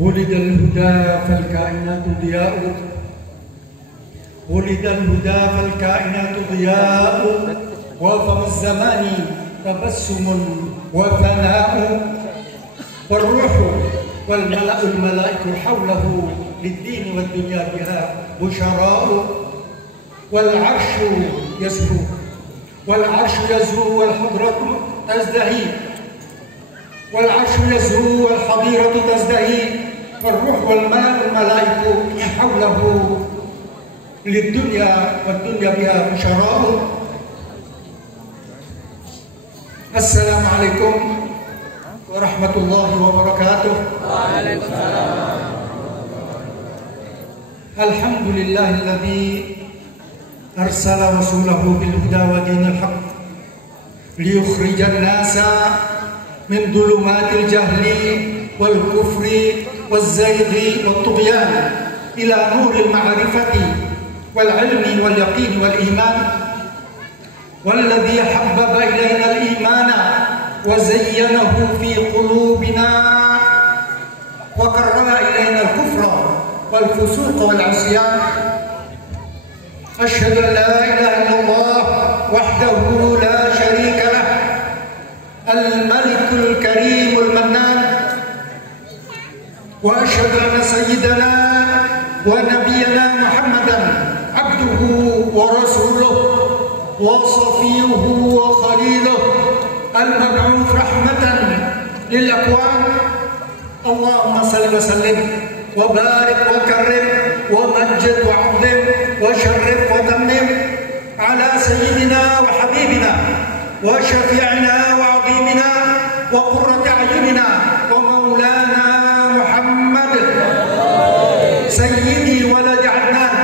ولد الهدى فالكائنات ضياء ولد الهدى فالكائنات ضياء وفم الزمان تبسم وفناء والروح والملأ الملائك حوله للدين والدنيا بها بشراء والعرش يزهو والحضرة تزدهي والعرش يزهو والحضيرة تزدهي والروح والملأ الملائك حوله للدنيا والدنيا بها بشراء. السلام عليكم ورحمة الله وبركاته. Waalaikumsalam. الحمد لله الذي أرسل رسوله بالهدى ودين الحق ليخرج الناس من ظلمات الجهل والكفر والزيغ والطغيان إلى نور المعرفة والعلم واليقين والإيمان، والذي حبب إلينا الإيمان وزينه في قلوبنا وكره إلينا الكفر والفسوق والعصيان. أشهد أن لا إله إلا الله وحده لا شريك له الملك الكريم المنان، وأشهد أن سيدنا ونبينا محمدا عبده ورسوله وصفيه وخليله المبعوث رحمة للأكوان. اللهم صل وسلم وبارك وكرم ومجد وعظم وشرف وتمم على سيدنا وحبيبنا وشفيعنا وعظيمنا وقرة أعيننا ومولانا محمد سيدي ولد عدنان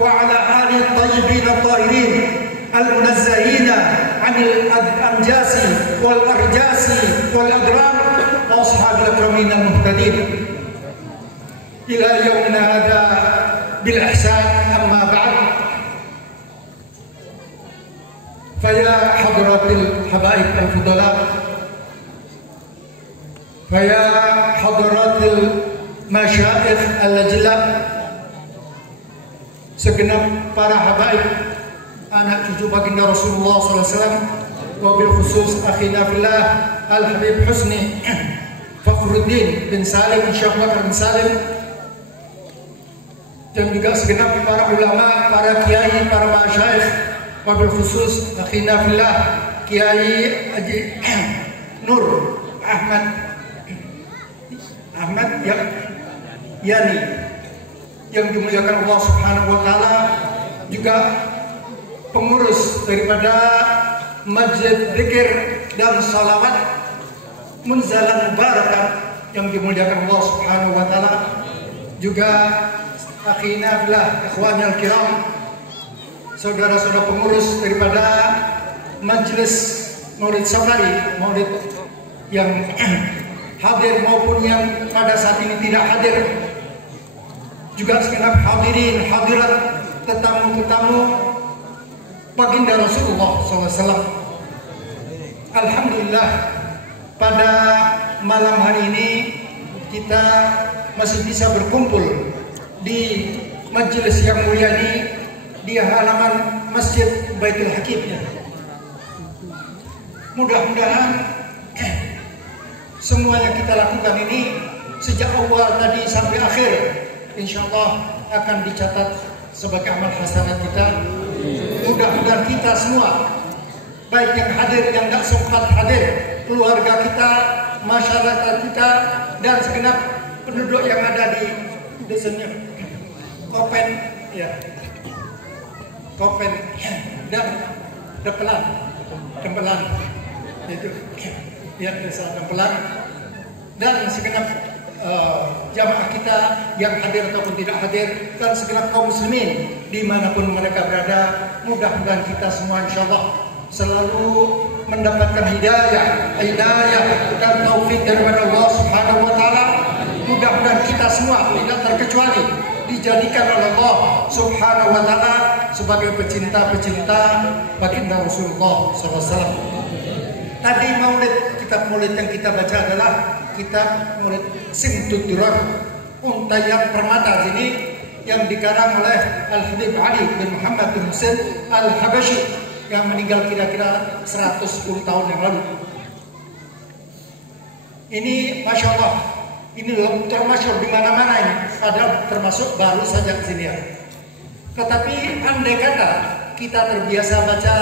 وعلى آله الطيبين الطاهرين المنزهين عن الأنجاس والأرجاس والأدران وأصحاب الأكرمين المهتدين إلى يومنا هذا بالإحسان. أما بعد، فيا حضرات الحبائب الفضلاء، فيا حضرات المشايخ الأجلاء، segenap para habaib anak cucu baginda Rasulullah SAW, wabil khusus akhina fillah Al-Habib Husni Fakhruddin bin Salim Syekh Bakar bin Salim, dan juga segenap para ulama, para kiai, para masyayikh, wabil khusus akhina fillah Kiai Haji Nur Ahmad Yani yang dimuliakan Allah Subhanahu wa taala, juga pengurus daripada Masjid Zikir dan Salawat Munzalan Mubarakah yang dimuliakan Allah Subhanahu wa taala, juga akhina billah ikhwanil kiram, saudara-saudara pengurus daripada Majelis Maulid Saudari, Maulid yang hadir maupun yang pada saat ini tidak hadir, juga segenap hadirin hadirat, tetamu-tetamu baginda Rasulullah SAW. Alhamdulillah, pada malam hari ini kita masih bisa berkumpul di majelis yang mulia ini di halaman Masjid Baitul Hakim. Mudah-mudahan semua yang kita lakukan ini sejak awal tadi sampai akhir, insya Allah akan dicatat sebagai amal hasanat kita. Mudah-mudahan kita semua, baik yang hadir, yang tidak sempat hadir, keluarga kita, masyarakat kita, dan segenap penduduk yang ada di desanya Kopen, ya, Kopen dan Dempelan, itu ya, desa Dempelan, dan segenap jamaah kita yang hadir ataupun tidak hadir, dan segenap kaum muslimin dimanapun mereka berada. Mudah-mudahan kita semua insya Allah selalu mendapatkan hidayah dan taufik daripada Allah Subhanahu wa taala. Mudah-mudahan kita semua tidak terkecuali dijadikan oleh Allah Subhanahu wa taala sebagai pecinta-pecinta baginda Rasulullah SAW. Tadi kitab maulid yang kita baca adalah kitab Maulid Simtud Durar, Untaian Permata sini, yang dikarang oleh Al-Habib Ali bin Muhammad bin Husain Al-Habashi yang meninggal kira-kira 110 tahun yang lalu. Ini Masya Allah, ini termasyhur di mana-mana ini, padahal termasuk baru saja di sini ya. Tetapi andai kata kita terbiasa baca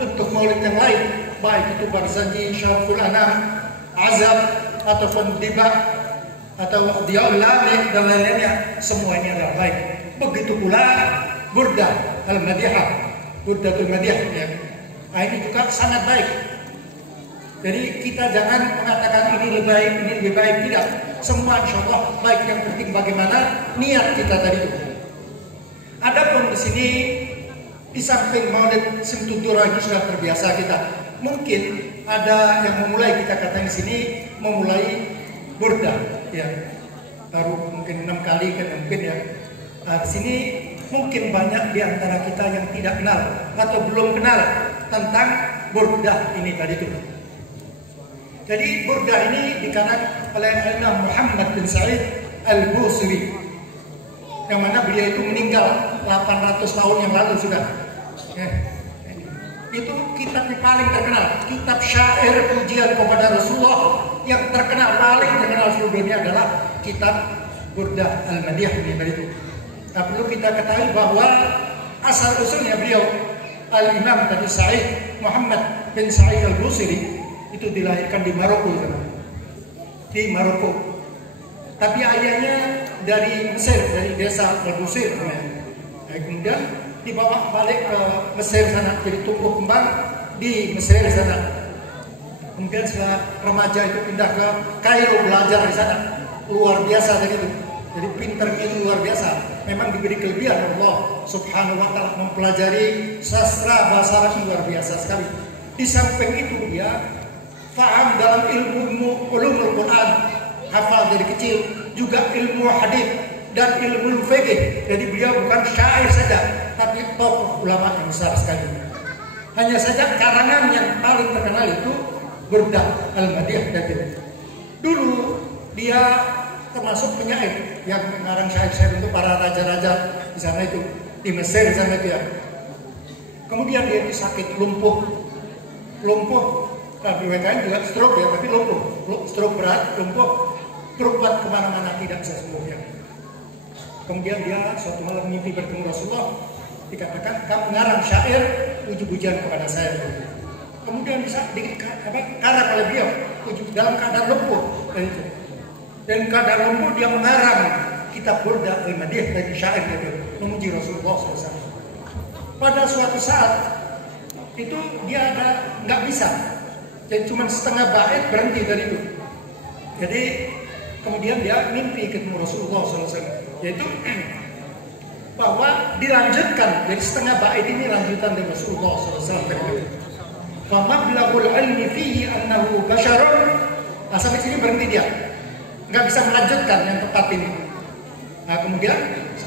untuk maulid yang lain, baik itu Barzanji, Syariful Anam, Azab, ataupun Dibak, atau Diyaul Lamik dan lain-lainnya, semua ini adalah baik. Begitu pula Burdah Al-Madihah, Burdatul Madihah ya. Nah, ini juga sangat baik. Jadi kita jangan mengatakan ini lebih baik, tidak. Semua insya Allah baik, yang penting bagaimana niat kita tadi itu. Adapun di sini di samping Maulid Simtud Durar ini sudah terbiasa kita. Mungkin ada yang memulai, kita katakan di sini memulai Burdah ya. Baru mungkin 6 kali kan mungkin ya. Nah, di sini mungkin banyak di antara kita yang tidak kenal atau belum kenal tentang Burdah ini tadi itu. Jadi Burdah ini dikarang oleh Imam Muhammad bin Sa'id Al-Busiri, yang mana beliau itu meninggal 800 tahun yang lalu sudah. Itu kitab yang paling terkenal, kitab syair pujian kepada Rasulullah yang terkenal, paling terkenal seluruh dunia adalah kitab Burdah Al-Madihah ini tadi itu. Nah, perlu kita ketahui bahwa asal usulnya beliau Al-Imam tadi Sa'id Muhammad bin Sa'id Al-Busiri itu dilahirkan di Maroko, di Maroko. Tapi ayahnya dari Mesir, dari desa Al-Busir. Kemudian dibawa balik ke Mesir sana, jadi tumbuh kembang di Mesir sana. Kemudian setelah remaja itu pindah ke Kairo, belajar di sana. Luar biasa tadi itu. Jadi pinternya itu luar biasa. Memang diberi kelebihan Allah Subhanahu wa taala, mempelajari sastra bahasa Arab luar biasa sekali. Di samping itu dia faham dalam ilmu ulumul Quran, hafal dari kecil, juga ilmu hadis dan ilmu fikih. Jadi beliau bukan syair saja, tapi tokoh ulama yang besar sekali. Hanya saja karangan yang paling terkenal itu Burdah Al-Madihah tadi. Dulu dia termasuk penyair yang mengarang syair-syair untuk para raja-raja di sana itu, di Mesir di sana itu ya. Kemudian dia sakit, lumpuh. Nah, BWKN juga stroke ya, tapi lumpuh, stroke berat, lumpuh, berobat kemana-mana tidak bisa sembuh ya. Kemudian dia suatu malam mimpi bertemu Rasulullah, dikatakan kamu ngarang syair puji-pujian kepada saya. Kemudian bisa dikarang oleh beliau dalam keadaan lumpuh dan keadaan lumpuh dia mengarang kitab Burdah Al-Madihah dari syair itu memuji Rasulullah SAW. Pada suatu saat itu dia nggak bisa. Jadi cuma setengah bait berhenti dari itu. Jadi kemudian dia mimpi ketemu Rasulullah SAW, yaitu bahwa dilanjutkan. Jadi setengah bait ini lanjutan dari Rasulullah SAW. Wa mablagul ilmi fihi annahu basyarun. Nah, sampai sini berhenti dia, nggak bisa melanjutkan yang tepat ini. Nah, kemudian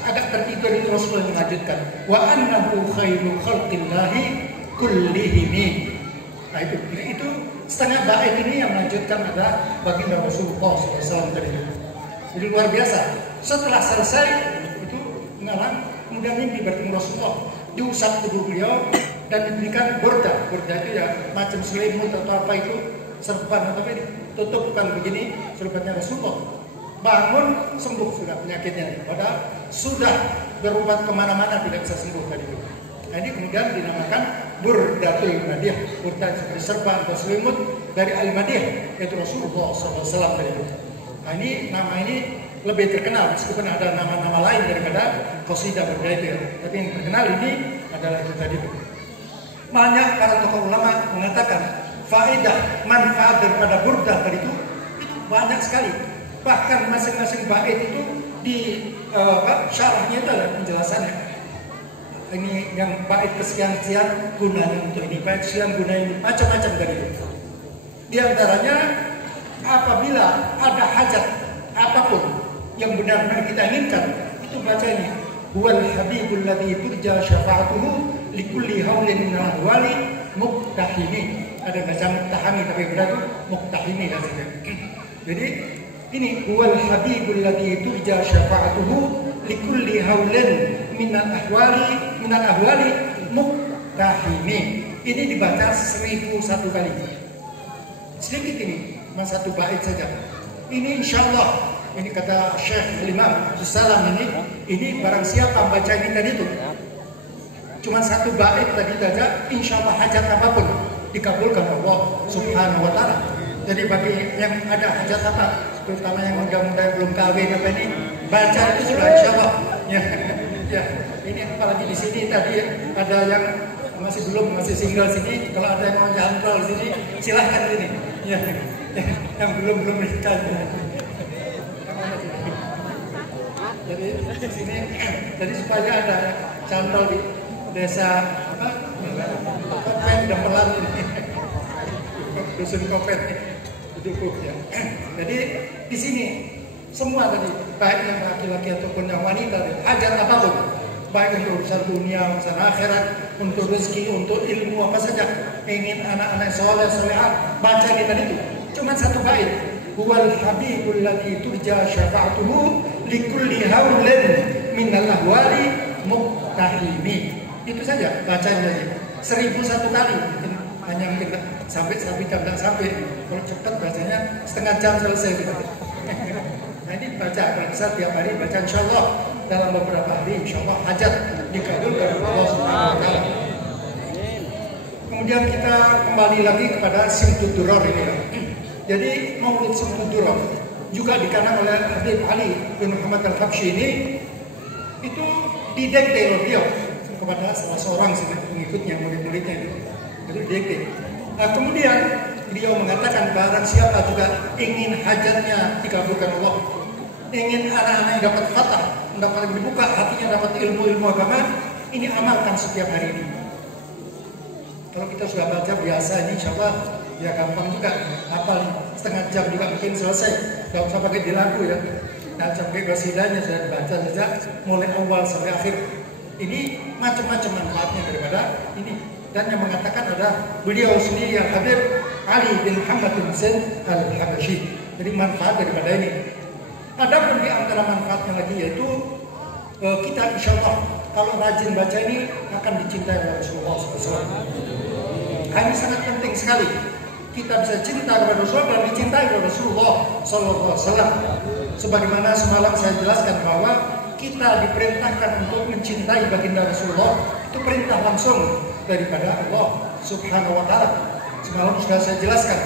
agak tertidur itu Rasulullah melanjutkan wa annahu khairu khalqillahi kullihim. Nah, itu setengah bait ini yang melanjutkan ada baginda Rasulullah SAW tadi. Jadi luar biasa. Setelah selesai itu mengarang, kemudian mimpi bertemu Rasulullah, diusap tubuh beliau dan diberikan burdah. Burdah itu ya macam selimut atau apa itu, serban atau apa ini, tutup bukan begini, serbannya Rasulullah. Bangun sembuh sudah penyakitnya. Padahal sudah berobat kemana-mana tidak bisa sembuh tadi itu. Nah, ini kemudian dinamakan Burdatul Madihah, burdah seperti serban atau selimut dari Al-Madihah, yaitu Rasulullah SAW tadi itu. Nah, ini nama ini lebih terkenal meskipun ada nama-nama lain daripada qasidah burdah itu ya. Tapi yang terkenal ini adalah itu tadi itu. Banyak para tokoh ulama mengatakan faedah, manfaat daripada burdah tadi itu banyak sekali. Bahkan masing-masing bait itu di syarahnya itu adalah penjelasannya. Ini yang bait kesekian-sekian gunanya untuk ini, bait sekian gunanya ini, macam-macam dari itu. Di antaranya apabila ada hajat apapun yang benar-benar kita inginkan, itu baca ini. Huwal habibul ladzi turja syafa'atuhu likulli haulin min ahwali muqtahimi. Ada baca muqtahimi tapi benar itu muqtahimi rasanya. Jadi ini huwal habibul ladzi turja syafa'atuhu likulli haulin minal ahwali muqtahimi. Ini dibaca 1001 kali. Sedikit ini, cuma satu bait saja. Ini insyaallah, ini kata Syekh Imam Abdus Salam ini barang siapa baca ini tadi itu, cuma satu bait tadi saja, insyaallah hajat apapun dikabulkan Allah Subhanahu wa Ta'ala. Jadi bagi yang ada hajat apa, terutama yang muda-muda yang belum kawin apa ini, baca itu sudah insyaallah. Ya, ini apalagi di sini tadi ada yang masih single sini, kalau ada yang mau jantol sini silahkan sini. Ya, yang belum nikah. Jadi di sini, jadi supaya ada jantol di desa apa? Kopet Dempelan ini, dusun Kopet Dukuh ya. Jadi di sini semua tadi, baik yang laki-laki ataupun yang wanita, hajat apapun, baik untuk urusan dunia, urusan akhirat, untuk rezeki, untuk ilmu apa saja, ingin anak-anak soleh solehah, baca kita itu. Cuma satu bait, huwal habibul ladzi turja syafa'atuhu likulli haulin minal ahwali muqtahimi. Itu saja bacanya saja. 1001 kali, hanya mungkin sampai jam tidak sampai. Kalau cepat bacanya setengah jam selesai gitu. Nah ini baca, kalau bisa tiap hari baca insyaallah dalam beberapa hari insyaallah hajat dikabulkan Allah Subhanahu wa Ta'ala. Kemudian kita kembali lagi kepada Simtud Duror ini. Jadi Maulid Simtud Duror juga dikarang oleh Habib Ali bin Muhammad Al-Habsyi ini, itu didikte oleh beliau kepada salah seorang pengikutnya, murid-muridnya itu didikte. Nah, kemudian beliau mengatakan barang siapa juga ingin hajatnya dikabulkan Allah, ingin anak-anak yang dapat fatah, mendapat dibuka hatinya, dapat ilmu-ilmu agama, ini amalkan setiap hari ini. Kalau kita sudah baca biasa ini insyaallah ya gampang juga, hafal setengah jam juga mungkin selesai, gak usah pakai dilagu ya. Nah, sampai qasidahnya sudah dibaca saja mulai awal sampai akhir. Ini macam-macam manfaatnya daripada ini. Dan yang mengatakan ada beliau sendiri yang Habib Ali bin Muhammad bin Zain Al-Habsyi. Jadi manfaat daripada ini. Ada pun di antara manfaatnya lagi yaitu kita insyaallah kalau rajin baca ini akan dicintai oleh Rasulullah SAW. Ini sangat penting sekali. Kita bisa cinta kepada Rasulullah dan dicintai oleh Rasulullah SAW. Sebagaimana semalam saya jelaskan bahwa kita diperintahkan untuk mencintai baginda Rasulullah, itu perintah langsung daripada Allah Subhanahu wa Ta'ala. Semalam sudah saya jelaskan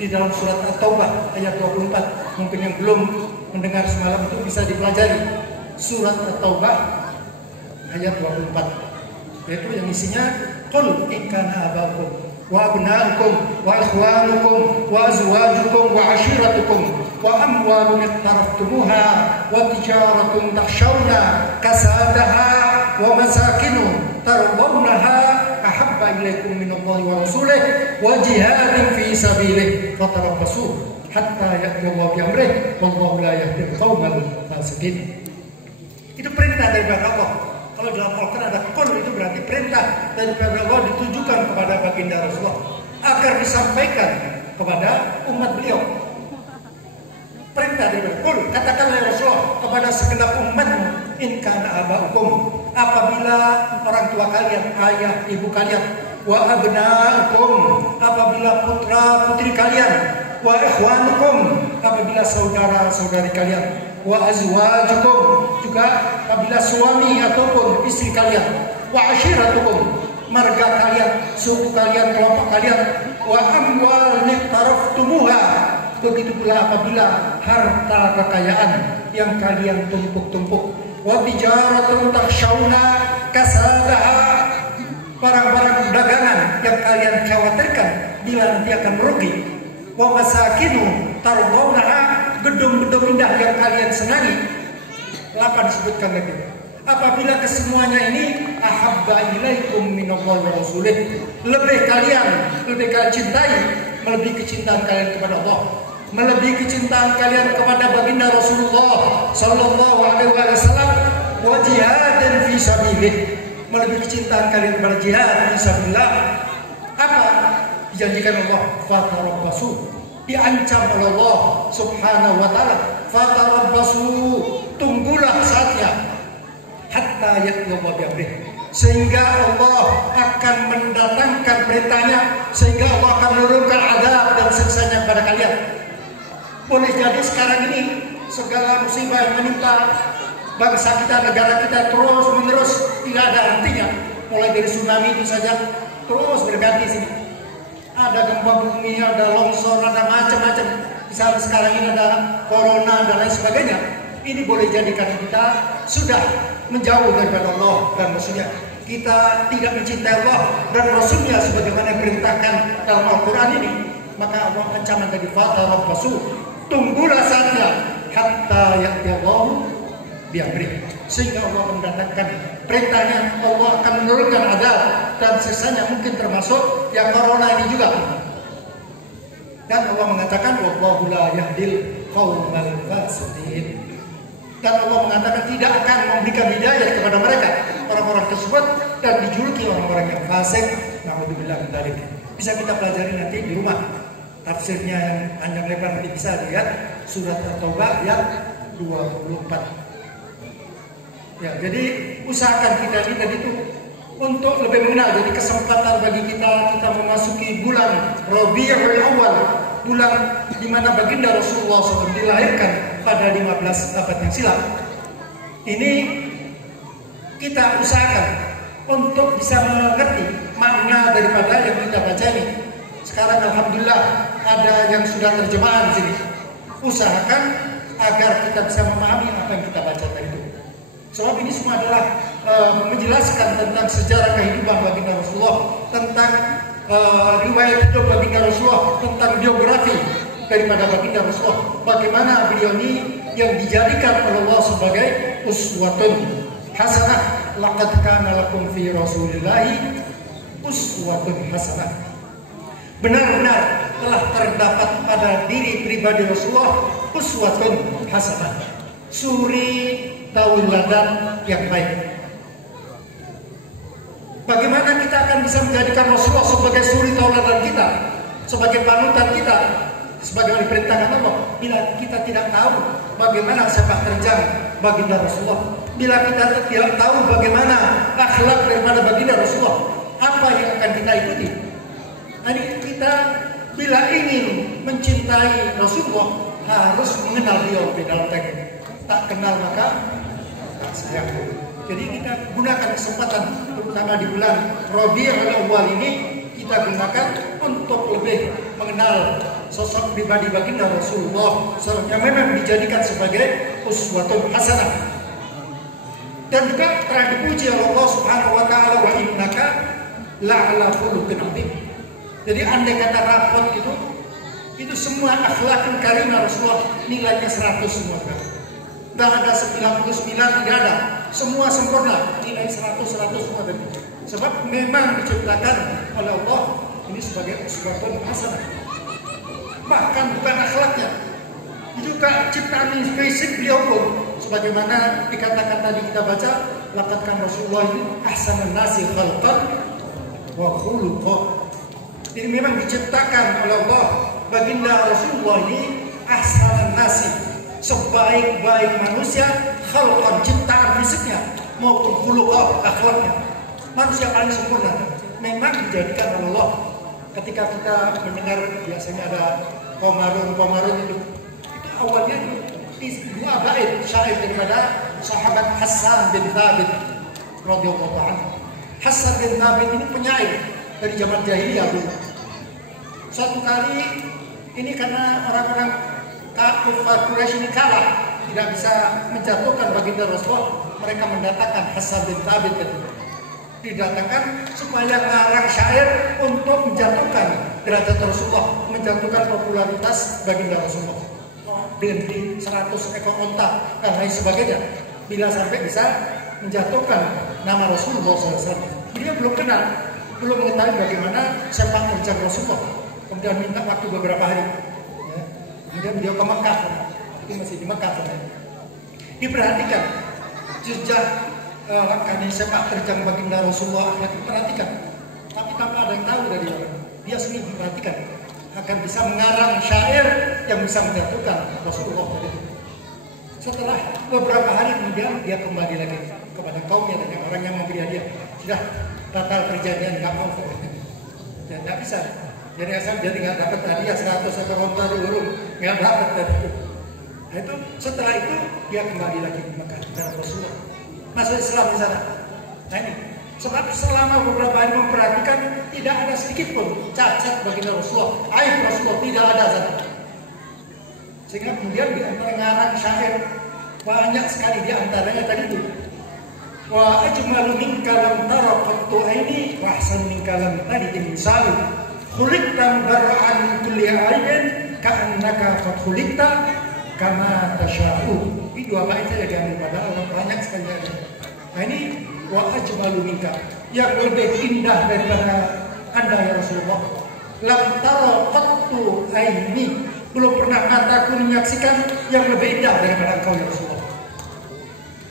di dalam surat At-Taubah ayat 24. Mungkin yang belum mendengar semalam itu bisa dipelajari. Surat At-Taubah ayat 24. Yaitu yang isinya qul in kana abakum wa abna'ukum wa ikhwanukum wa azwajukum wa ashiratukum wa amwalun iqtaraftumuha wa tijaratun takhshawna kasadaha wa masakinu tardawnaha ahabba ilaikum minallahi wa rasulih wa jihadin fi sabilih fatarabbasu hatta ya'tiyallaha bi amrih wallahu la yahdil qaumal fasiqin. Itu perintah dari Allah. Kalau dalam Al-Quran ada qul, itu berarti perintah dari Allah ditujukan kepada baginda Rasulullah agar disampaikan kepada umat beliau. Perintah dari qul, katakanlah Rasulullah kepada segenap umatmu, in kana abaukum, apabila orang tua kalian, ayah ibu kalian, wa abnaukum, apabila putra putri kalian, wa ikhwanukum, apabila saudara saudari kalian, wa azwajukum, juga apabila suami ataupun istri kalian, wa ashiratukum, marga kalian, suku kalian, kelompok kalian, wa amwalun iqtaraftumuha, begitu pula apabila harta kekayaan yang kalian tumpuk-tumpuk, wa tijaratun takhshawna kasadaha, barang-barang dagangan yang kalian khawatirkan bila nanti akan merugi, wa masakinu tardawnaha, gedung-gedung indah yang kalian senangi. Apa disebutkan lagi? Apabila kesemuanya ini ahabba ilaikum minallahi wa rasulih, lebih kalian cintai, melebihi kecintaan kalian kepada Allah, melebihi kecintaan kalian kepada baginda Rasulullah sallallahu alaihi wasallam, wa jihadin fi sabilih, melebihi kecintaan kalian kepada jihad fi sabilillah. Apa dijanjikan Allah? Fatarabbasu, diancam oleh Allah Subhanahu wa taala. Fatarabbasu, tunggulah saatnya, hatta ya'tiya bi, sehingga Allah akan mendatangkan perintahnya, sehingga Allah akan menurunkan azab dan siksanya kepada kalian. Boleh jadi sekarang ini segala musibah yang menimpa bangsa kita, negara kita terus menerus tidak ada artinya. Mulai dari tsunami itu saja terus berganti sini. Ada gempa bumi, ada longsor, ada macam-macam. Misalnya sekarang ini ada corona dan lain sebagainya. Ini boleh jadi karena kita sudah menjauh daripada Allah dan Rasulnya. Kita tidak mencintai Allah dan Rasulnya sebagaimana diperintahkan dalam Al-Quran ini. Maka Allah ancaman tadi, fatarabbasu, tunggulah saatnya, hatta ya'tiyallahu bi'amrih, sehingga Allah mendatangkan perintahnya. Allah akan menurunkan azab dan siksanya, mungkin termasuk yang corona ini juga. Dan Allah mengatakan, wallahu la yahdil qaumal fasiqin, dan Allah mengatakan tidak akan memberikan hidayah kepada mereka, orang-orang tersebut, dan dijuluki orang-orang yang fasik. Naudzubillah min dzalik. Bisa kita pelajari nanti di rumah. Tafsirnya yang panjang lebar nanti bisa lihat surat At-Taubah yang 24. Ya, jadi usahakan kita tadi itu untuk lebih mengenal. Jadi kesempatan bagi kita memasuki bulan Rabiul Awal, bulan di mana baginda Rasulullah SAW dilahirkan pada 15 abad yang silam. Ini kita usahakan untuk bisa mengerti makna daripada yang kita baca ini. Sekarang alhamdulillah ada yang sudah terjemahan di sini. Usahakan agar kita bisa memahami apa yang kita baca tadi itu. Sebab ini semua adalah menjelaskan tentang sejarah kehidupan baginda Rasulullah, tentang riwayat hidup baginda Rasulullah, tentang biografi daripada baginda Rasulullah. Bagaimana beliau ini yang dijadikan oleh Allah sebagai uswatun hasanah. Laqad kana lakum fi Rasulillahi uswatun hasanah. Benar-benar telah terdapat pada diri pribadi Rasulullah uswatun hasanah, suri tauladan yang baik. Bagaimana kita akan bisa menjadikan Rasulullah sebagai suri tauladan kita, sebagai panutan kita, sebagaimana diperintahkan Allah, bila kita tidak tahu bagaimana sepak terjang baginda Rasulullah, bila kita tidak tahu bagaimana akhlak daripada baginda Rasulullah, apa yang akan kita ikuti? Jadi kita bila ingin mencintai Rasulullah harus mengenal beliau di dalam teks. Tak kenal maka tak sayang. Jadi kita gunakan kesempatan terutama di bulan Rabiul Awal ini, kita gunakan untuk lebih mengenal sosok pribadi baginda Rasulullah yang memang dijadikan sebagai uswatun hasanah. Dan juga telah dipuji oleh Allah Subhanahu wa taala, wa innaka la'ala khuluqin adzim. Jadi andai kata rapot itu semua akhlak karimah Rasulullah nilainya 100 semua kan. Dan ada 99 tidak ada, semua sempurna, nilai 100 semua tadi. Sebab memang diciptakan oleh Allah ini sebagai uswatun hasanah. Bahkan bukan akhlaknya, juga ciptaan fisik beliau pun sebagaimana dikatakan tadi kita baca, laqad kana Rasulullah ini ahsanun nasi khalqan wa khuluqa. Jadi memang diciptakan oleh Allah baginda Rasulullah ini ahsanun nasi, sebaik-baik manusia, khalqan ciptaan fisiknya maupun khuluqa akhlaknya. Manusia paling sempurna memang dijadikan oleh Allah. Ketika kita mendengar biasanya ada komarun itu awalnya dua bait syair daripada sahabat Hassan bin Thabit radhiyallahu anhu. Hassan bin Thabit ini penyair dari zaman jahiliyah dulu. Suatu kali ini karena orang-orang kafir Quraisy ini kalah, tidak bisa menjatuhkan baginda Rasulullah, mereka mendatangkan Hassan bin Thabit itu. Didatangkan supaya ngarang syair untuk menjatuhkan derajat Rasulullah, menjatuhkan popularitas baginda Rasulullah. Dengan di 100 ekor onta dan lain sebagainya, bila sampai bisa menjatuhkan nama Rasulullah SAW. Dia belum kenal, belum mengetahui bagaimana sepak terjang Rasulullah. Kemudian minta waktu beberapa hari. Ya. Kemudian dia ke Mekah, itu masih di Mekah. Diperhatikan jejak langkahnya sepak terjang baginda Rasulullah, perhatikan. Tapi tanpa ada yang tahu dari orang. Dia sendiri diperhatikan. akan bisa mengarang syair yang bisa menjatuhkan Rasulullah tadi itu. Setelah beberapa hari kemudian dia kembali lagi kepada kaumnya dan orang yang memberi hadiah. Sudah batal perjanjian, nggak mau. Dan nggak bisa. Jadi asal jadi nggak dapat hadiah 100 atau ronta dulu, nggak dapat tadi itu. Nah itu setelah itu dia kembali lagi ke Mekah dengan Rasulullah. Masuk Islam di sana. Nah ini sebab selama beberapa hari memperhatikan tidak ada sedikit pun cacat bagi Rasulullah, aib Rasulullah tidak ada sana. Sehingga kemudian dia mengarang syair banyak sekali, di antaranya tadi itu wa ajmalu minka lam tara qattu aini wa ahsan minka lam talid misal khuliqta mubarra'an min kulli aibin ka'annaka qad khuliqta kama tasya'u. Ini dua bait saja diambil, padahal banyak sekali ada. Nah ini wa ajmalu minka, yang lebih indah daripada Anda ya Rasulullah. Lam tara qattu aini, belum pernah mataku menyaksikan yang lebih indah daripada engkau ya Rasulullah.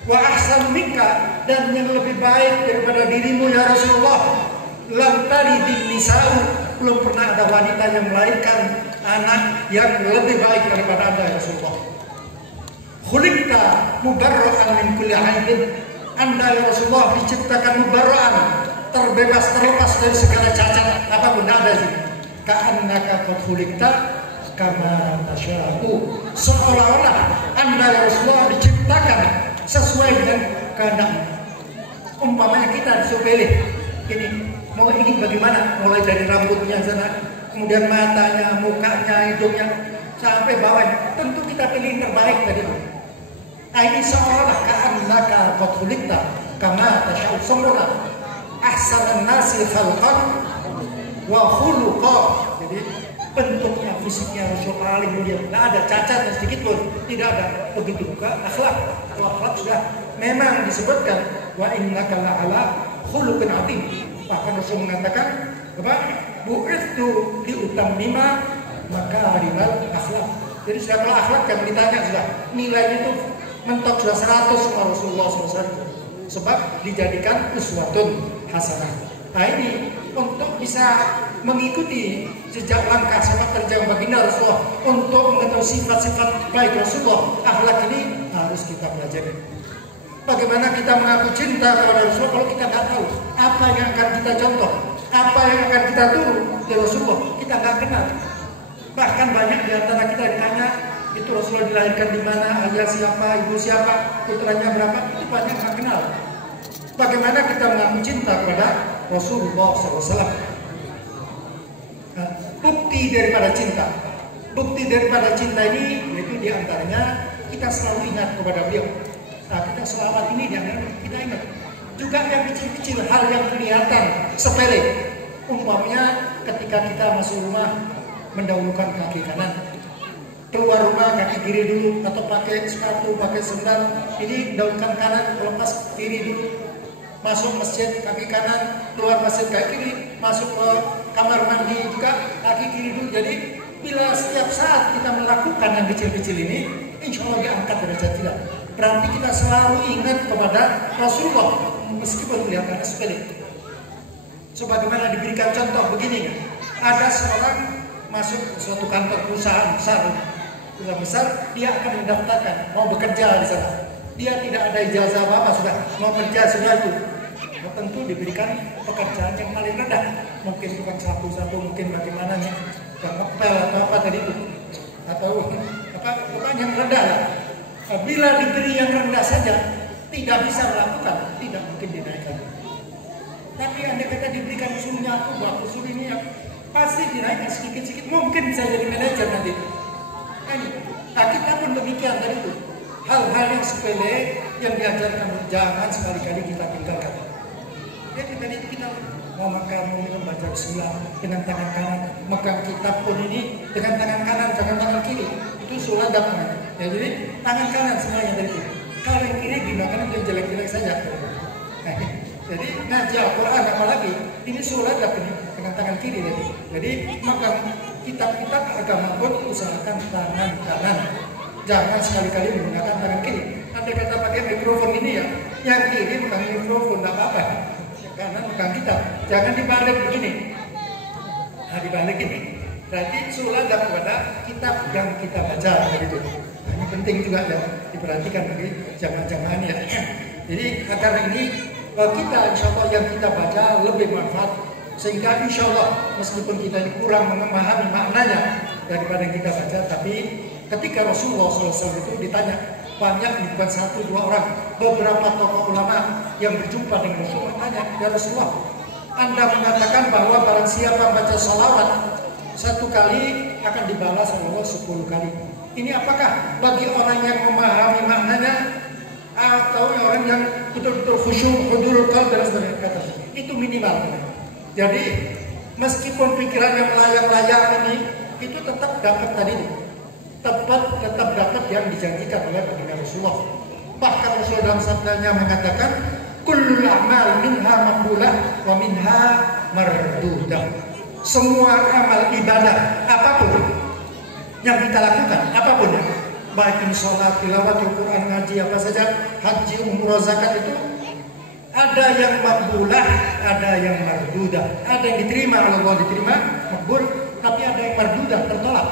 Wa ahsan minka, dan yang lebih baik daripada dirimu ya Rasulullah. Lam talidin nisa'u, belum pernah ada wanita yang melahirkan anak yang lebih baik daripada Anda ya Rasulullah. Khuliqta mubarra'an min kulli aibin, Anda ya Rasulullah diciptakan mubarra'an, terbebas, terlepas dari segala cacat apapun ada sih. Ka'annaka qad khuliqta kama tasya'u, seolah-olah Anda ya Rasulullah diciptakan sesuai dengan kehendak. Umpamanya kita disuruh pilih ini, mau ingin bagaimana, mulai dari rambutnya sana, kemudian matanya, mukanya, hidungnya, sampai bawahnya, tentu kita pilih yang terbaik tadi. Nah ini seolah ka'annaka qad khuliqta kama tasya'u, sempurna. Ahsanan nasi khalqan wa khuluqa, jadi bentuknya, fisiknya Rasulullah paling mulia, tidak ada cacat sedikit pun, tidak ada. Begitu juga akhlak. Kalau akhlak sudah memang disebutkan wa innaka la'ala khuluqin 'adzim. Bahkan Rasul mengatakan apa? Bu'ithu liutammima makarimal akhlak. Jadi sudah kalau akhlak yang ditanya sudah nilainya itu mentok sudah 100 sama Rasulullah SAW. Sebab dijadikan uswatun hasanah. Nah ini untuk bisa mengikuti jejak langkah sepak terjang baginda Rasulullah, untuk mengetahui sifat-sifat baik Rasulullah, akhlak ini harus kita pelajari. Bagaimana kita mengaku cinta kepada Rasulullah kalau kita nggak tahu apa yang akan kita contoh, apa yang akan kita tiru dari Rasulullah, kita nggak kenal. Bahkan banyak di antara kita ditanya itu Rasulullah dilahirkan di mana, ayah siapa, ibu siapa, putranya berapa, itu banyak nggak kenal. Bagaimana kita mengaku cinta kepada Rasulullah SAW? Nah, bukti daripada cinta ini yaitu diantaranya kita selalu ingat kepada beliau. Nah, kita selawat ini kita ingat juga yang kecil-kecil, hal yang kelihatan sepele. Umpamanya ketika kita masuk rumah mendahulukan kaki kanan, keluar rumah kaki kiri dulu, atau pakai sepatu, pakai sendal ini dahulukan kanan, lepas kiri dulu. Masuk masjid kaki kanan, keluar masjid kaki kiri, masuk ke kamar mandi juga kaki kiri dulu. Jadi bila setiap saat kita melakukan yang kecil-kecil ini, insya Allah diangkat derajat kita. Berarti kita selalu ingat kepada Rasulullah meskipun kelihatannya sepele. Sebagaimana diberikan contoh begini, ada seorang masuk ke suatu kantor perusahaan besar, dia akan mendaftarkan mau bekerja di sana. Dia tidak ada ijazah apa-apa, sudah mau kerja sudah itu. Tentu diberikan pekerjaan yang paling rendah, mungkin tukang sapu-sapu, mungkin bagaimana nih, ngepel atau apa tadi itu, atau apa bukan yang rendah lah. Bila diberi yang rendah saja tidak bisa melakukan, tidak mungkin dinaikkan. Tapi andai kata diberikan usulnya, aku buat usul ini ya pasti dinaikkan sedikit-sedikit, mungkin bisa jadi manajer nanti. Nah kita pun demikian tadi itu. Hal-hal yang sepele yang diajarkan jangan sekali-kali kita tinggalkan. Jadi tadi kita mau makan, mau minum, baca bismillah dengan tangan kanan, megang kitab pun ini dengan tangan kanan, jangan tangan kiri. Itu suladab namanya. Ya, jadi tangan kanan semuanya dari itu. Kalau yang kiri gunakan untuk jelek-jelek saja. Nah, jadi ngaji Al-Quran apalagi ini suladab ini dengan tangan kiri tadi. Jadi megang kitab-kitab agama pun usahakan tangan kanan. Jangan sekali-kali menggunakan tangan kiri. Anda kata pakai mikrofon ini ya, yang kiri bukan mikrofon, tidak apa-apa. Karena pegang kitab, jangan dibalik begini. Nah dibalik ini, Berarti sulada kepada kitab yang kita baca begitu. Nah, ini penting juga ya diperhatikan bagi jamaah-jamaah ini ya. Jadi agar ini kita insya Allah yang kita baca lebih manfaat, sehingga insya Allah meskipun kita ini kurang memahami maknanya daripada yang kita baca, tapi ketika Rasulullah SAW itu ditanya, banyak bukan satu dua orang, beberapa tokoh ulama yang berjumpa dengan Rasulullah tanya, ya Rasulullah, Anda mengatakan bahwa barang siapa baca salawat 1 kali akan dibalas oleh Allah 10 kali. Ini apakah bagi orang yang memahami maknanya atau orang yang betul-betul khusyuk, hudurul qalb dan sebagainya? Kata itu minimal. Jadi meskipun pikirannya melayang-layang ini, itu tetap dapat tadi, tetap dapat yang dijanjikan oleh baginda Rasulullah. Bahkan Rasulullah dalam sabdanya mengatakan, kullul a'mal minha maqbulah wa minha mardudah. Semua amal ibadah apapun yang kita lakukan, apapun ya, baik ini sholat, tilawatul Quran, ngaji, apa saja, haji, umrah, zakat, itu ada yang makbulah, ada yang mardudah. Ada yang diterima oleh Allah, diterima, makbul, tapi ada yang mardudah, tertolak.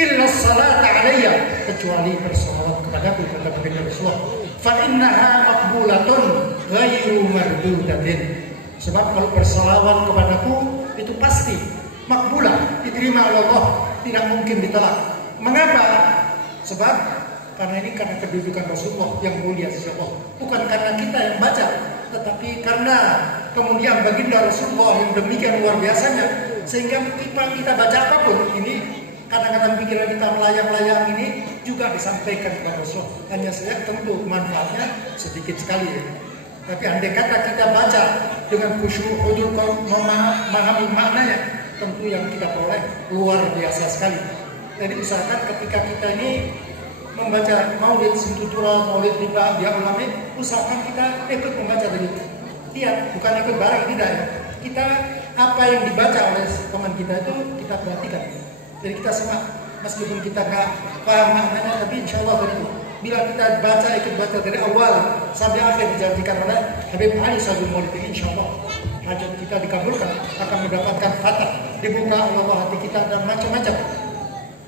Illa salata alayya, kecuali bersalawat kepadaku, kata baginda Rasulullah, fa innaha makbulatun ghairu mardudatin. Sebab kalau bersalawat kepadaku itu pasti makbulah, diterima oleh Allah, tidak mungkin ditolak. Mengapa? Sebab karena ini karena kedudukan Rasulullah yang mulia sisi Allah, bukan karena kita yang baca, tetapi karena kemudian baginda Rasulullah yang demikian luar biasanya, sehingga kita baca apapun ini, kadang-kadang pikiran kita melayang-layang ini juga disampaikan kepada Rasulullah. Hanya saja tentu manfaatnya sedikit sekali ya. Tapi andai kata kita baca dengan khusyuk, hudur, memahami maknanya, tentu yang kita peroleh luar biasa sekali. Jadi usahakan ketika kita ini membaca maulid Simtutura, maulid riba, dia ulama, usahakan kita ikut membaca tadi. Lihat, bukan ikut bareng, tidak ya. Kita apa yang dibaca oleh teman kita itu kita perhatikan. Jadi kita semak, meskipun kita nggak paham maknanya, tapi insya Allah begitu. Bila kita baca, ikut baca dari awal sampai akhir dijanjikan oleh Habib Ali Sayyidul Maulid, insya Allah hajat kita dikabulkan, akan mendapatkan fatah, dibuka Allah hati kita dan macam-macam.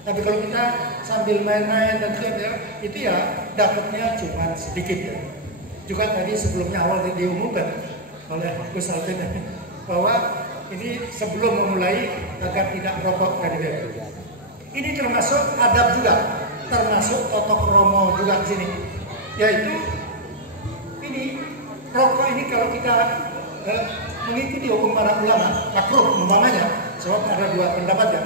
Tapi kalau kita sambil main-main dan sebagainya, itu ya dapatnya cuma sedikit ya. Juga tadi sebelumnya awal diumumkan oleh Gus Alvin bahwa ini sebelum memulai agar tidak merokok dari bebek. Ini termasuk adab juga, termasuk totok romo juga di sini. Yaitu ini rokok ini kalau kita mengikuti hukum para ulama makruh umpamanya, sebab ada dua pendapat ya.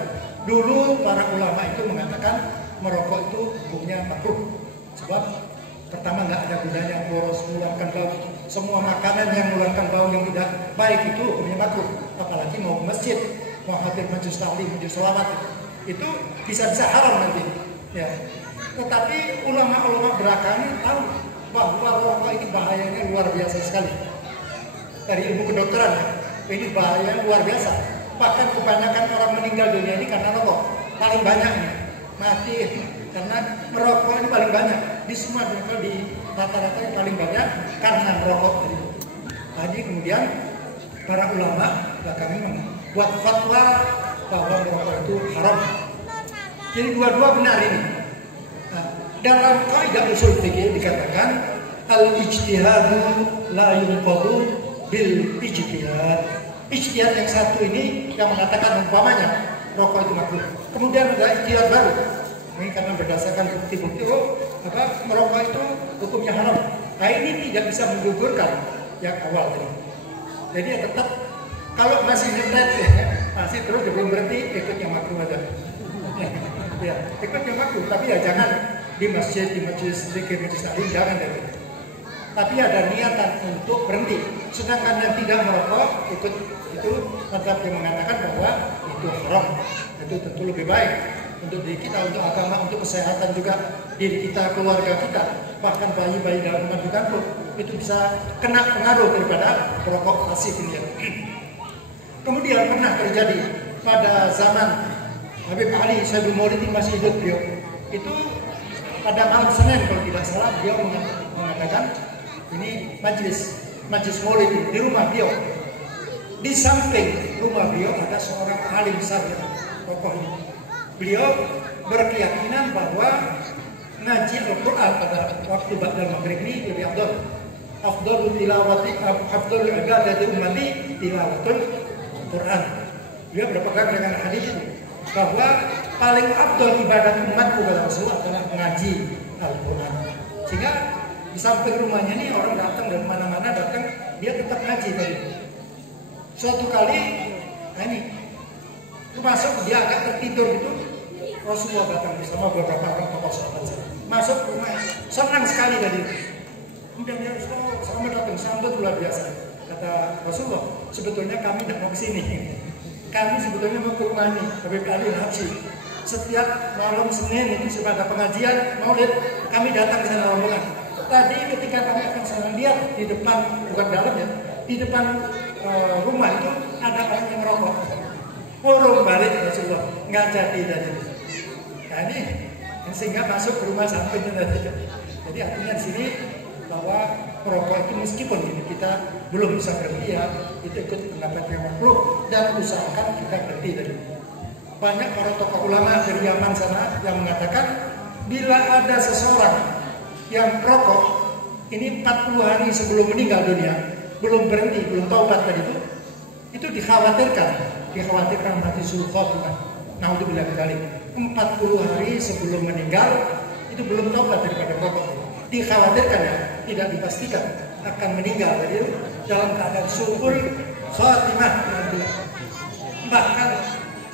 Dulu para ulama itu mengatakan merokok itu hukumnya makruh, sebab pertama nggak ada gunanya, boros, mengeluarkan bau. Semua makanan yang mengeluarkan bau yang tidak baik itu hukumnya makruh. Apalagi mau ke masjid, mau hadir majelis taklim, majelis sholawat, itu bisa haram nanti. Ya. Tetapi ulama-ulama belakangan tahu bahwa rokok ini bahayanya luar biasa sekali. Dari ilmu kedokteran, ini bahaya luar biasa. Bahkan kebanyakan orang meninggal dunia ini karena rokok. Paling banyak nih, mati karena merokok ini paling banyak. Di semua dunia, di rata-rata yang paling banyak karena merokok. Jadi kemudian para ulama belakangan membuat fatwa bahwa merokok itu haram. Jadi dua-dua benar ini. Nah, dalam kaidah usul fikih dikatakan al-ijtihadu la yunqadu bil ijtihad. Ijtihad yang satu ini yang mengatakan umpamanya rokok itu makruh. Kemudian ada ijtihad baru. Ini karena berdasarkan bukti-bukti merokok itu hukumnya haram. Nah ini tidak bisa menggugurkan yang awal tadi. Jadi ya tetap kalau masih nyetet ya, masih terus belum berhenti ikutnya makruh aja. Ya, ikutnya makruh, tapi ya jangan di masjid, di majelis zikir, majelis taklim, jangan dari. Tapi ada niatan untuk berhenti. Sedangkan yang tidak merokok ikut itu mazhab yang mengatakan bahwa itu haram. Itu tentu lebih baik untuk diri kita, untuk agama, untuk kesehatan juga diri kita, keluarga kita, bahkan bayi-bayi dalam kandungan pun itu bisa kena pengaruh daripada perokok pasif ini. Kemudian pernah terjadi pada zaman Habib Ali Sayyidul Maulid masih hidup beliau. Itu pada malam Senin kalau tidak salah beliau mengadakan ini majlis Maulid di rumah beliau. Di samping rumah beliau ada seorang alim besar tokoh ini. Beliau berkeyakinan bahwa ngaji Al-Quran pada waktu ba'dal maghrib ini lebih afdal. Afdalul tilawati, afdalul ibadati ummati tilawatul Quran. Dia berpegang dengan hadis itu bahwa paling afdal ibadat umatku kepada Rasulullah adalah mengaji Al-Quran. Sehingga di samping rumahnya ini orang datang dari mana-mana datang, dia tetap ngaji tadi. Suatu kali, nah ini, masuk dia agak tertidur gitu. Rasulullah datang bersama beberapa orang tokoh sahabat. Masuk ke rumah, senang sekali tadi. Kemudian dia Rasulullah, selamat datang, sambut luar biasa. Kata Rasulullah, sebetulnya kami tidak mau ke sini. Kami sebetulnya mau ke rumah ini, Habib Ali Habsyi. Setiap malam Senin itu sudah ada pengajian Maulid, kami datang ke sana rombongan. Tadi ketika kami akan sana lihat di depan, bukan dalam ya, di depan rumah itu ada orang yang merokok. Urung balik Rasulullah, nggak jadi tadi. Nah ini sehingga masuk ke rumah sampingnya tadi. Jadi artinya di sini bahwa perokok itu meskipun ini kita belum bisa berhenti ya, itu ikut pendapat yang makruh dan usahakan kita berhenti tadi. Banyak para tokoh ulama dari Yaman sana yang mengatakan bila ada seseorang yang perokok ini 40 hari sebelum meninggal dunia belum berhenti, belum taubat tadi itu dikhawatirkan mati sul khotimah. Naudzubillah dzalik. 40 hari sebelum meninggal itu belum taubat daripada perokok. Dikhawatirkan ya, tidak dipastikan akan meninggal tadi dalam keadaan sul khotimah. Bahkan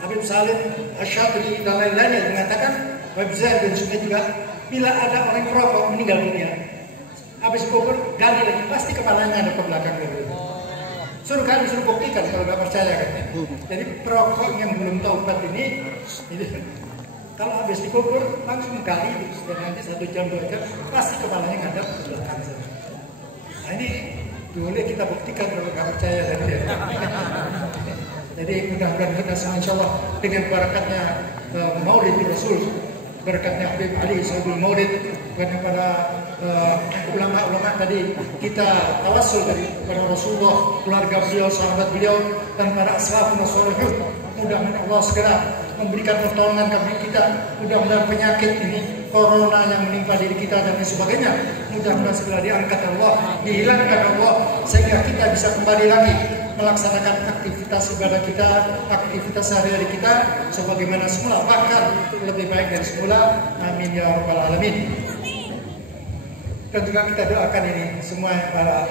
Habib Salim Asy-Syadzili dan lain-lainnya mengatakan, Habib Zaid bin Sumit juga, bila ada orang perokok meninggal dunia, habis kubur gali lagi, pasti kepalanya ada ke belakang dulu. Suruh buktikan kalau nggak percaya kan. Jadi perokok yang belum taubat ini kalau habis dikubur langsung gali dan nanti 1 jam 2 jam pasti kepalanya ngadap ke belakang. Nah ini boleh kita buktikan kalau nggak percaya tadi. Jadi mudah-mudahan kita semua insyaAllah dengan barakatnya Maulid Rasul, barakatnya Habib Ali Sayyidul Maulid, kepada ulama-ulama tadi kita tawassul dari kepada Rasulullah, keluarga beliau, sahabat beliau, dan para ashabun salihun. Mudah-mudahan Allah segera memberikan pertolongan kepada kita. Mudah-mudahan penyakit ini, corona yang menimpa diri kita dan lain sebagainya, mudah-mudahan segera diangkat Allah, dihilangkan Allah, sehingga kita bisa kembali lagi melaksanakan aktivitas ibadah kita, aktivitas sehari-hari kita sebagaimana semula, bahkan lebih baik dari semula. Amin ya rabbal alamin. Dan juga kita doakan ini semua para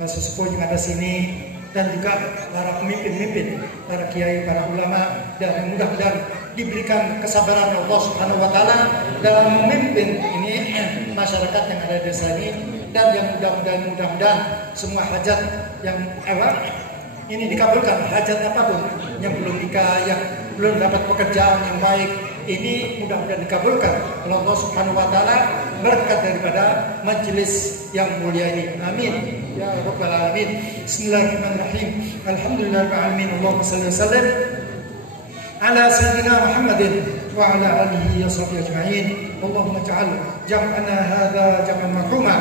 sesepuh yang ada sini dan juga para pemimpin-pemimpin, para kiai, para ulama, dan mudah-mudahan diberikan kesabaran Allah Subhanahu wa taala dalam memimpin ini masyarakat yang ada di desa ini, dan yang mudah-mudahan semua hajat yang ini dikabulkan, hajat apapun yang belum nikah, yang belum dapat pekerjaan yang baik, ini mudah-mudahan dikabulkan oleh Allah Subhanahu wa taala berkat daripada majelis yang mulia ini. Amin ya rabbal alamin. Bismillahirrahmanirrahim. Alhamdulillahirabbil alamin. Allahumma shalli wa sallim ala sayyidina Muhammadin wa ala alihi wa sahbihi ajma'in. Allahumma ja'al jam'ana hadza jam'an marhuma.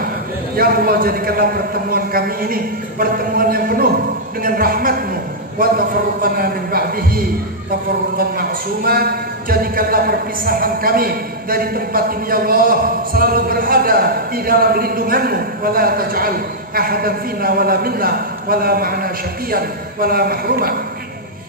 Ya Allah, jadikanlah pertemuan kami ini pertemuan yang penuh dengan rahmat-Mu, wa tafarruqana min ba'dihi tafarruqan ma'suma. Jadikanlah perpisahan kami dari tempat ini ya Allah selalu berada di dalam lindungan-Mu. Wala taj'al ahadan fina wala minna wala ma'ana syaqiyan wala mahruma.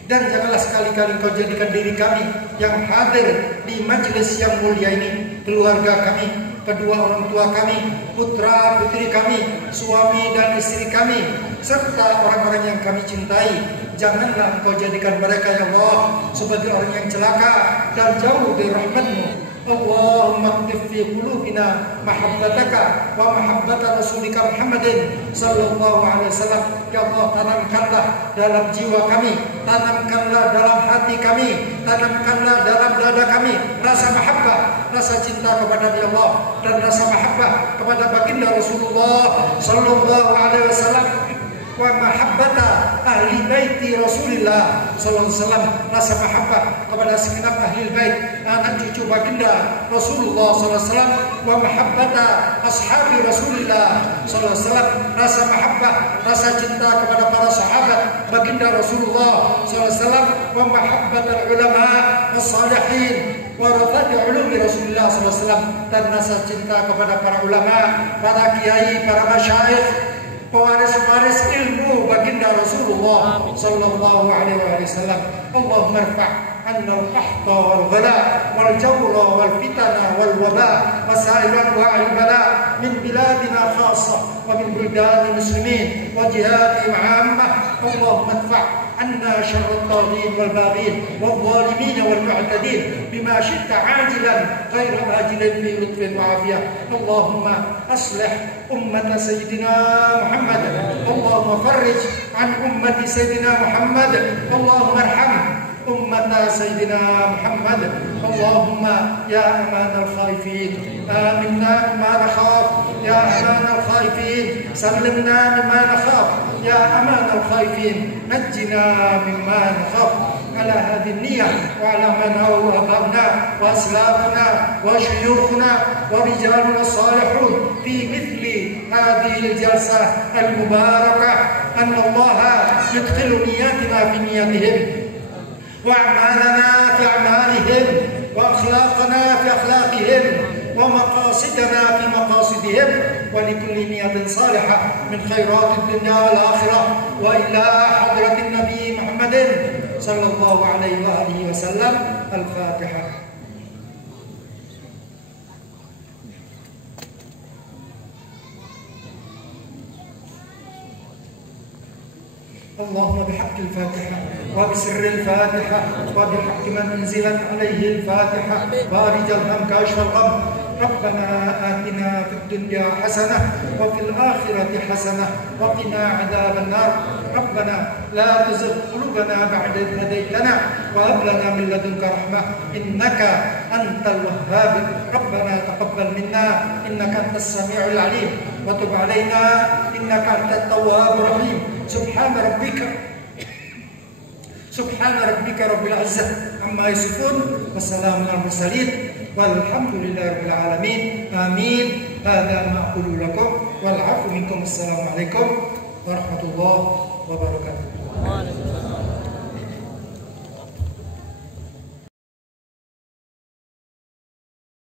Dan janganlah sekali-kali Engkau jadikan diri kami yang hadir di majelis yang mulia ini, keluarga kami, kedua orang tua kami, putra putri kami, suami dan istri kami, serta orang-orang yang kami cintai. Janganlah Engkau jadikan mereka ya Allah sebagai orang yang celaka dan jauh dari rahmat-Mu. Allahumma qtif fi qulubina mahabbataka wa mahabbata rasulika Muhammadin sallallahu alaihi wasallam. Ya Allah, tanamkanlah dalam jiwa kami, tanamkanlah dalam hati kami, tanamkanlah dalam dada kami rasa mahabbah, rasa cinta kepada Ya Allah, dan rasa mahabbah kepada baginda Rasulullah sallallahu alaihi wasallam, wa mahabbata ahli baiti Rasulillah sallallahu alaihi wasallam, rasa mahabbah kepada segenap ahli bait, anak cucu baginda Rasulullah sallallahu alaihi wasallam, wa mahabbata ashabi Rasulillah sallallahu alaihi wasallam, rasa mahabbah, rasa cinta kepada para sahabat baginda Rasulullah SAW, wa mahabbatal ulama wassalihin warathati ulumi Rasulullah SAW, dan rasa cinta kepada para ulama, para kiai, para masyayikh, pewaris-pewaris ilmu baginda Rasulullah sallallahu alaihi wasallam. Allahumma irfa' 'anna al-qahta wal ghala wal jawra wal fitana wal waba wa sa'ir anwa'il bala min biladina khassah wa min buldanil muslimin wa jihadihim 'ammah. Allahumma irfa' 'anna syarra at-taghin wal baghin wal zalimin wal mu'tadin bima syi'ta 'ajilan ghayra ajilan fi lutfin wa 'afiyah. Allahumma aslih ummata sayyidina Muhammad. Allahumma farrij 'an ummati sayyidina Muhammad. Allahumma arham ummata sayyidina Muhammad. Allahumma ya amanal khaifin aminna mimma nakhaf, ya amanal khaifin sallimna mimma nakhaf, ya amanal khaifin najjina mimma nakhaf. على هذه النية وعلى من هو أبائنا وأسلافنا وشيوخنا ورجالنا الصالحون في مثل هذه الجلسة المباركة، أن الله يدخل نياتنا في نياتهم، وأعمالنا في أعمالهم، وأخلاقنا في أخلاقهم، ومقاصدنا في مقاصدهم، ولكل نية صالحة من خيرات الدنيا والآخرة، وإلى حضرة النبي محمد صلى الله عليه وآله وسلم. الفاتحة. اللهم بحق الفاتحة وبسر الفاتحة وبحق من أنزلت عليه الفاتحة بارج الهم كاشف الغم، ربنا آتنا في الدنيا حسنة وفي الآخرة حسنة وقنا عذاب النار. ربنا لا تزغ قلوبنا بعد إذ هديتنا وهب لنا من لدنك رحمة إنك أنت الوهاب. ربنا تقبل منا إنك أنت السميع العليم وتب علينا إنك أنت التواب الرحيم. سبحان ربك رب العزة عما يصفون وسلام على المرسلين والحمد لله رب العالمين. آمين. هذا ما أقول لكم والعفو منكم. السلام عليكم ورحمة الله وبركاته.